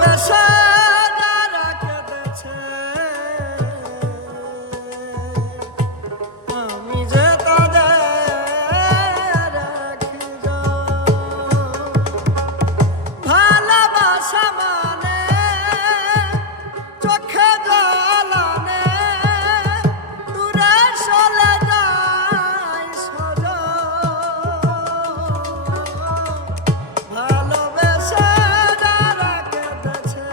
ভালোবেসে যারা কেঁদেছে আমি যে তাদের রাখি ভালোবাসা মানে চোখে জল আনে দূরে চলে যায় সজন ভালোবেসে যারা কেঁদেছে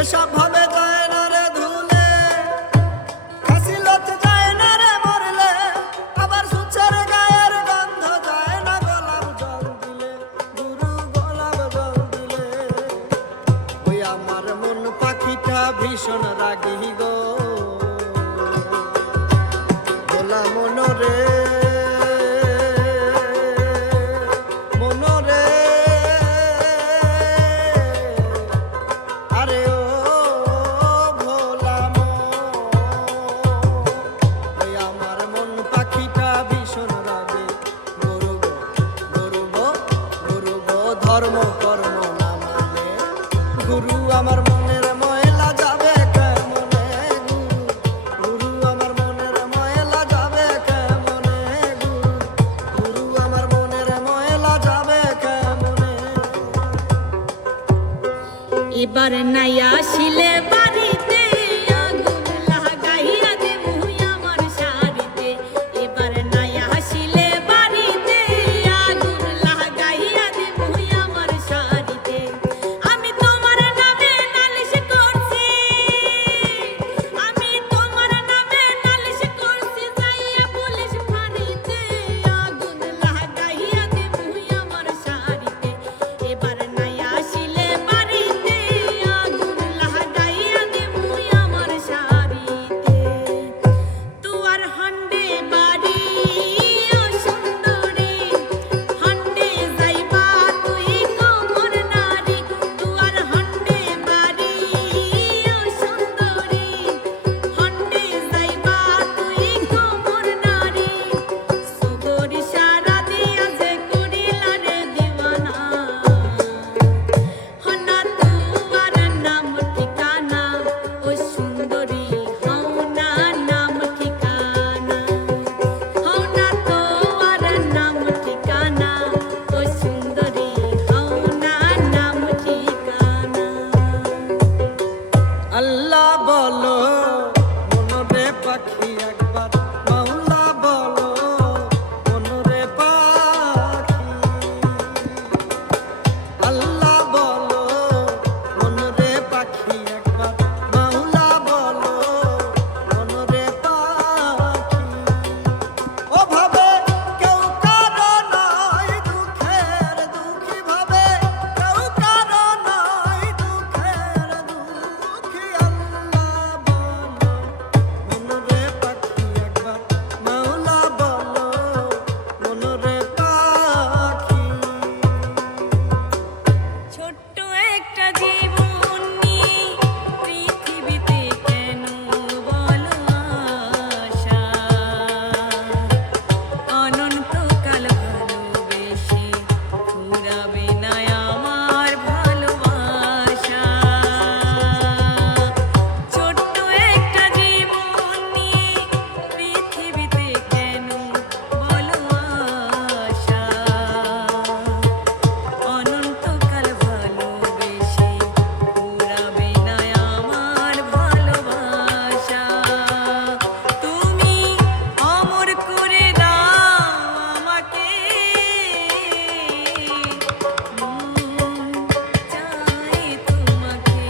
এসব ভাবে যায় না রে ধুলে, খাসিলত যায় না রে মরলে, আবার সুচের গায়ের গন্ধ যায় না গোলাপ জল দিলে, গুরু গোলাপ জল দিলে। ওই আমার মন পাখিটা ভীষণ রাগী গো, ভোলা মনরে মনরে, আরে ও ভোলা মন, ওই আমার মন পাখিটা ভীষণ রাগে। গরু গো গরু গো গরু গো, ধর্ম কর্ম না মানে গুরু আমার মনের ময়লা যাবে কেমনে, গুরু গুরু আমার মনের ময়লা যাবে কেমনে, গুরু আমার মনের ময়লা যাবে কেমনে। এবার নাই আসিলে বাড়িতে আগুন লাগাইয়া দেবো আমার শাড়িতে, এবার নাই আসিলে বাড়িতে আগুন লাগাইয়া দেবো আমার শাড়িতে। আমি তোমার নামে নালিশ করছি, আমি তোমার নামে নালিশ করছি, যাইয়া পুলিশ ফাঁড়িতে আগুন লাগাইয়া দেবো আমার শাড়িতে। এবার নাই আসিলে বাড়িতে আগুন লাগাইয়া দেবো আমার শাড়িতে। তুয়ার হান্ডে বাড়ি ও সুন্দরী, হান্ডে যাইবা তুই কোমর নারী, তুয়ার হান্ডে বাড়ি ও সুন্দরী, হান্ডে যাইবা তুই কোমর নারী। সুগরি সারা দিয়া যে করিলা রে দিওয়ানা, হনা তুয়ার নাম ঠিকানা, ও সুন্দরী হও না নাম ঠিকানা, হও না তোয়ার নাম ঠিকানা, ও সুন্দরী হও না নাম ঠিকানা। আল্লাহ বলো মনরে পাখি একবার, মাওলা বলো মনরে পাখি, আল্লাহ বলো মনরে পাখি একবার, মাওলা বলো মনরে পাখি। ও ভাবে কেউ কারো নয় দুঃখের দুঃখী, ভাবে কেউ কারো নয় দুঃখের দুঃখী, আল্লাহ বলো মনরে পাখি একবার, মাওলা বলো মনরে পাখি। ছোট্ট একটা জীবন নিয়ে পৃথিবীতে কেন বলো আশা, অনন্তকাল ভালোবেসে ফুরাবে না আমার ভালোবাসা। ছোট্ট একটা জীবন নিয়ে পৃথিবীতে কেন বলো আশা, অনন্তকাল ভালোবেসে ফুরাবে না আমার ভালোবাসা। তুমি অমর করে দাও আমাকে, মন চাই তোমাকে,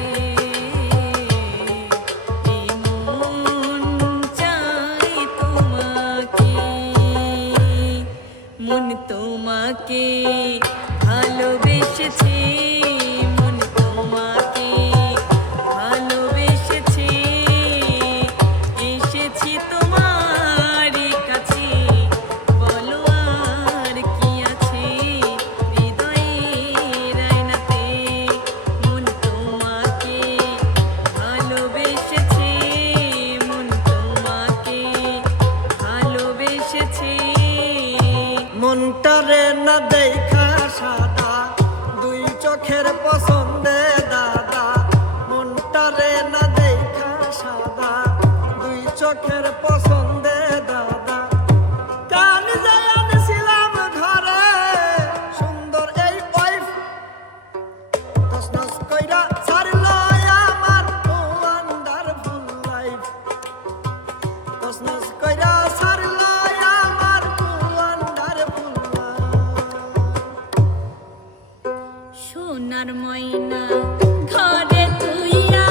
এই মন চাই তোমাকে, মন তোমাকে ভালোবেসেছে, মন তোমাকে ভালোবেসেছে, এসেছি তোমার কাছে, বলো আর কি আছে হৃদয়ের আয়নাতে, মন তোমাকে ভালোবেসেছে, মন তোমাকে ভালোবেসেছে। মনটারে না দেখা সাদা, দুই চোখের পছন্দে দাদা, মনটারে না দেখা সাদা, দুই চোখের পছন্দে দাদা। কান যায় আনছিলাম ঘরে, সুন্দর এই ওয়াইফ তসনস কইরা ছাড়লো আমার ওয়ান্ডারফুল লাইফ, তসনস কইরা ছাড়লো আমার ওয়ান্ডারফুল লাইফ। সোনার ময়না ঘরে তুইয়া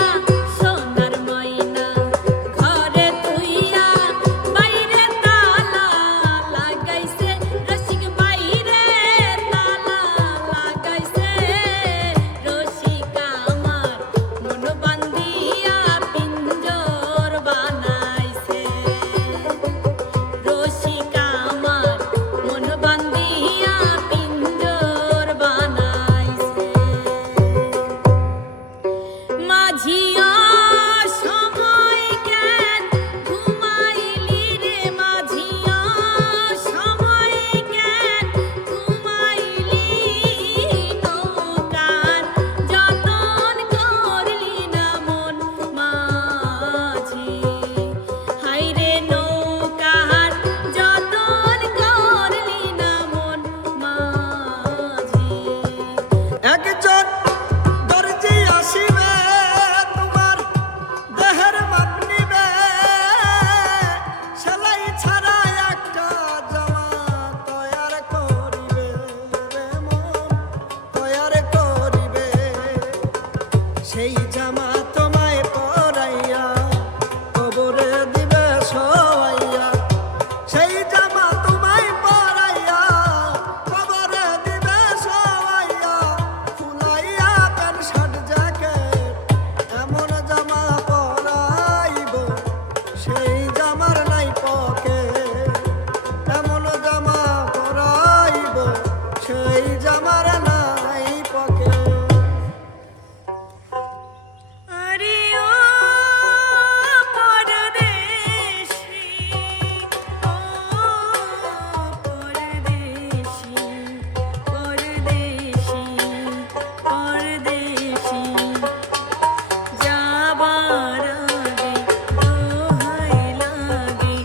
সেই জামা তোমায় পরাইয়া কবরে দিবে সবাইয়া, সেই জামা তোমায় পরাইয়া কবরে দিবে সবাইয়া, ফুলাইয়া প্যান্ট শার্ট জ্যাকেট এমন জামা পরাইব সেই জামার নাই পকেট, এমন জামা পরাইব সেই জামার নাই পকেট। আরে ও পরদেশি, ও পরদেশি, পরদেশি, পরদেশি, যাবার আগে দোহাই লাগে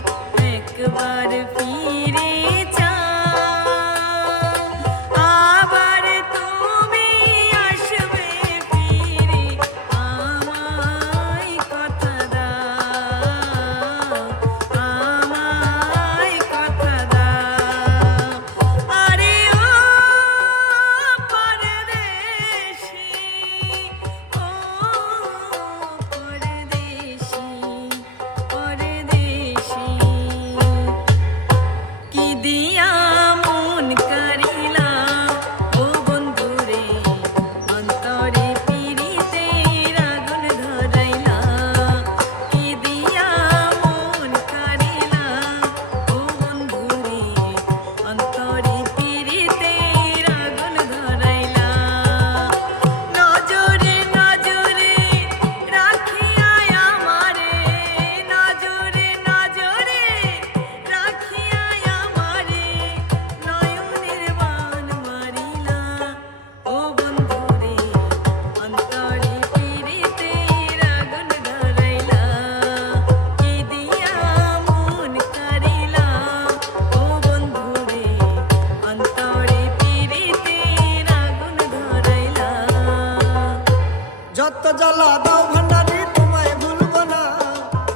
একবার ফিরে যাও, আবার তুমি আসবে ফিরে আমায় কথা দাও, আমায় কথা দাও। আরে ও পরদেশি, ও পরদেশি, পরদেশি, কি দিয়া মন কারিলা ও বন্ধুরে, অন্তরে পিরিতের আগুন ধরাইলা, কি দিয়া মন কারিলা ও বন্ধুরে, অন্তরে পিরিতের আগুন ধরাইলা, নজরে নজরে রাখিয়া আমারে, নজরে নজরে রাখিয়া আমারে, নয়নের বাণ মারিলা ও বন্ধুরে, অন্তরে পিরিতের আগুন ধরাইলা, কি দিয়া মন কারিলা ও বন্ধুরে, অন্তরে পিরিতের আগুন ধরাইলা। যত জ্বালা দাও ভান্ডারি তোমায় ভুলবো না,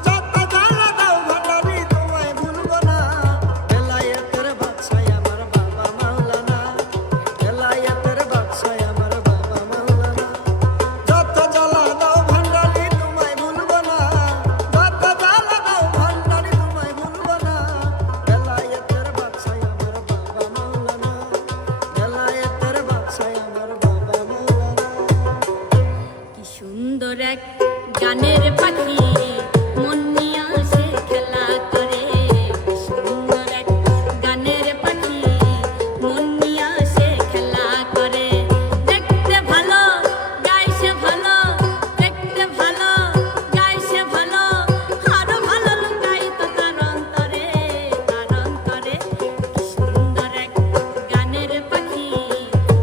যত জ্বালা দাও ভান্ডারি তোমায় ভুলবো না, বেলায়েতের বাদশাহ আমার বাবা মাওলানা, বেলায়েতের বাদশাহ আমার বাবা মাওলানা, যত জ্বালা দাও ভান্ডারি তোমায় ভুলবো না, যত জ্বালা দাও ভান্ডারি তোমায় ভুলবো না, বেলায়েতের বাদশাহ আমার বাবা মাওলানা, বেলায়েতের বাদশাহ আমার বাবা মাওলানা। কি সুন্দর এক গানের পাখি মন নিয়া সে খেলা করে, কি সুন্দর এক গানের পাখি মন নিয়া সে খেলা করে, দেখতে ভালো গায় সে ভালো, দেখতে ভালো গায় সে ভালো, আরো ভালো লুকাই তো তার অন্তরে, তার অন্তরে, কি সুন্দর এক গানের পাখি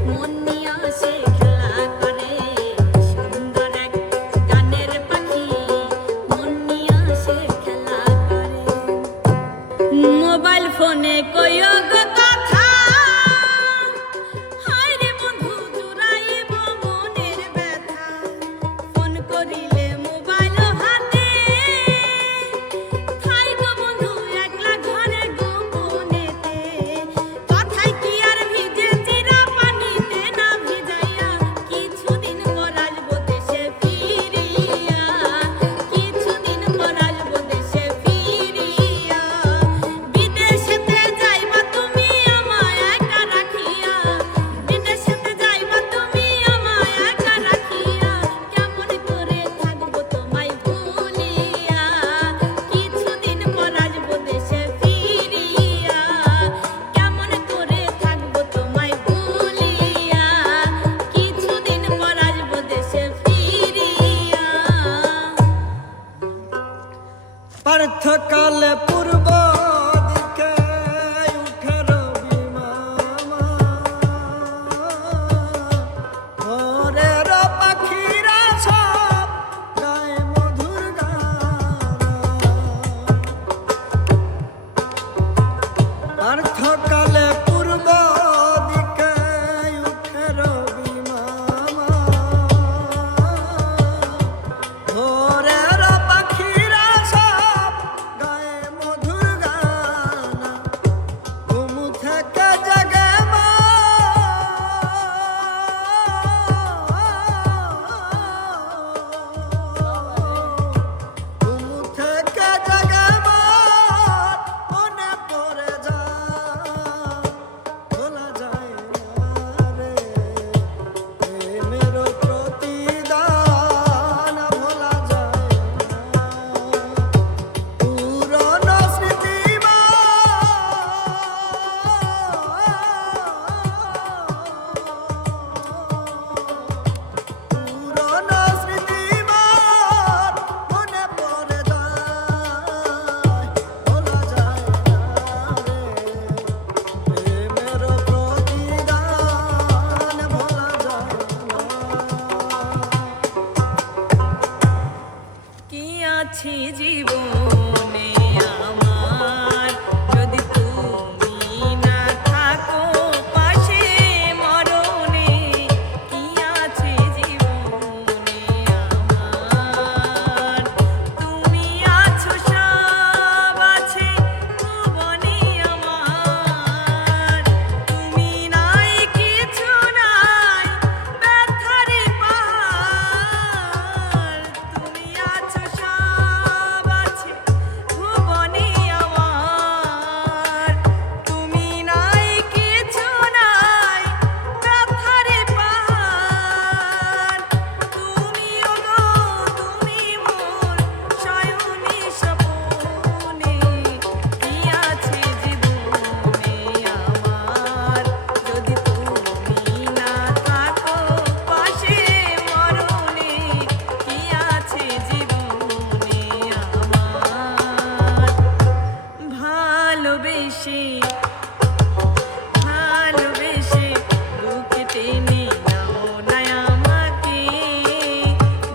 মন নিয়া সে খেলা করে, কি সুন্দর এক গানের পাখি মন নিয়া সে খেলা করে। মোবাইল ফোনে কইও গো কথা, হায়রে বন্ধু জুড়াইব মনের ব্যথা, ফোন করিলে মোবাইল হাতে, খাই গো বন্ধু একলা ঘরে গোপনেতে, কথায় কি আর ভিজে চিরা পানিতে না ভিজাইয়া, কিছুদিন পর আসবো দেশে ফিরিয়া, কিছুদিন পর আসবো দেশে ফিরিয়া, বিদেশেতে যাইবা তুমি আমায় একা রাখিয়া, বিদেশেতে যাইবা তুমি আমায় একা রাখিয়া, কেমন করে থাকবো তোমায় ভুলিয়া, কিছুদিন পর আসবো দেশে ফিরিয়া, কেমন করে থাকবো তোমায় ভুলিয়া, কিছুদিন পর আসবো দেশে ফিরিয়া। পার্থকালে পূর্ব দিকে উঠে রবি মামা, ভোরের পাখিরা সব গায়ে মধুর গান, পার্থকালে পূর্ব দিকে উঠে রবি মামা, ভোরের পাখিরা সব আছে জীবনে আমার, যদি তুমি না থাকো পাশে মরণে, কি আছে জীবনে আমার। তুমি আছো সব আছে ভুবনে আমার, তুমি নাই কিছু নাই ব্যথারে পাহাড়। তুমি আছো সব আছে ভুবনে আমার, তুমি নাই কিছু নাই ব্যথারে পাহাড়। তুমি ওগো তুমি মোর শয়নে স্বপনে, কি আছে জীবনে আমার, যদি তুমি না থাকো পাশে মরণে, কি আছে জীবনে আমার। ভালোবেসে ভালোবেসে বুকে টেনে নাও না আমাকে,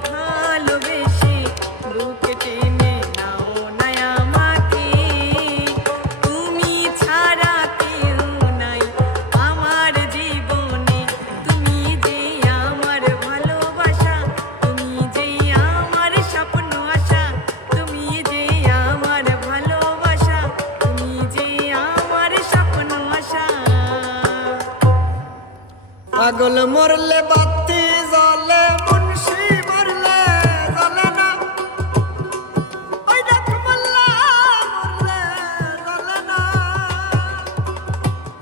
ভালোবেসে বুকে টেনে নাও না আমাকে। তুমি ছাড়া কেউ নাই আমার জীবনে, তুমি যে আমার ভালোবাসা, তুমি যে আমার স্বপ্ন আশা, তুমি যে আমার ভালোবাসা, তুমি যে আমার স্বপ্ন আশা। পাগল মরলে বাতি জ্বলে, মুন্সি মরলে জ্বলে না। ওই দেখ মোল্লা মরলে জ্বলে না।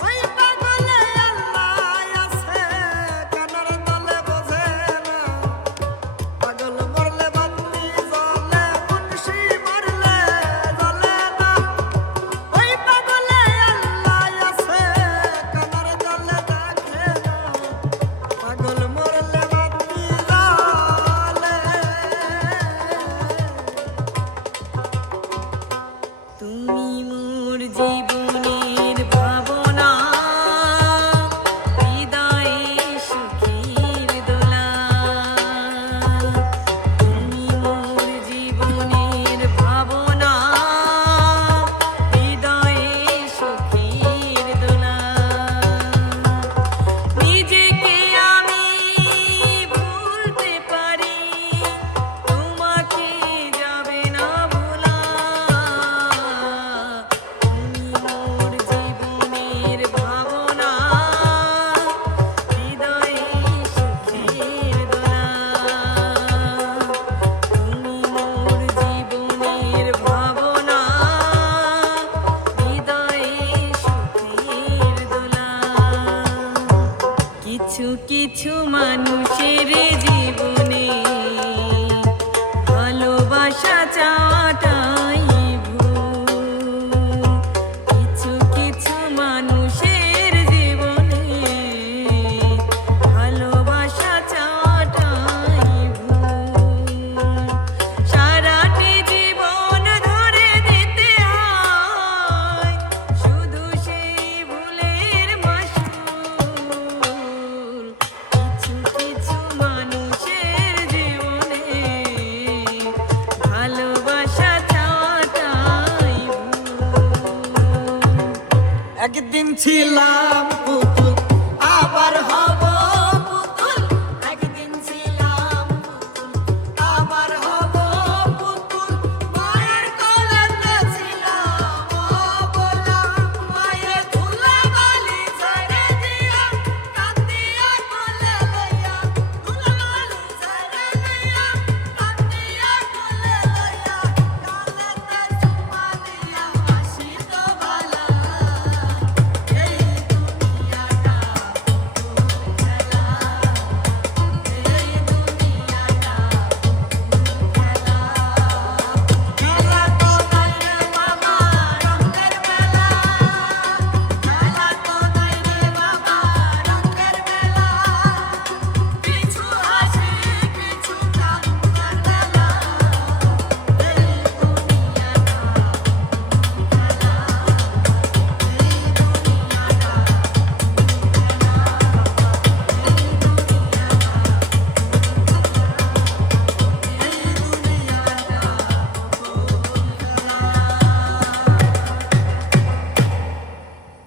ওই পাগলে আল্লাহ আছে, কানের তলে বোঝে না। পাগল মরলে বাতি জ্বলে, মুন্সি মরলে জ্বলে না। ওই পাগলে আল্লাহ আছে, কানের তলে দেখে না। পাগল মরলে বাতি জ্বলে। তুমি মোর জীবনের ভাবনা, হৃদয়ে সুখের দোলা। তুমি মোর জীবনের ভাবনা, হৃদয়ে সুখের দোলা। নিজেকে আমি ভুলতে পারি, তোমাকে যাবে না ভোলা। তুমি মোর জীবনের ভাবনা, হৃদয়ে সুখের দোলা। তুমি মোর জীবনের ভাবনা, হৃদয়ে সুখের দোলা। কিছু কিছু মানুষের জীবনে ভালোবাসা চাওয়াটাই ভুল। কিছু কিছু মানুষের জীবনে ভালোবাসা চাওয়াটাই ভুল। সারাটি জীবন ধরে দিতে হয় শুধু সেই ভুলের মাসুল। কিছু কিছু মানুষের জীবনে ভালোবাসা চাওয়াটাই ভুল। একদিন ছিলাম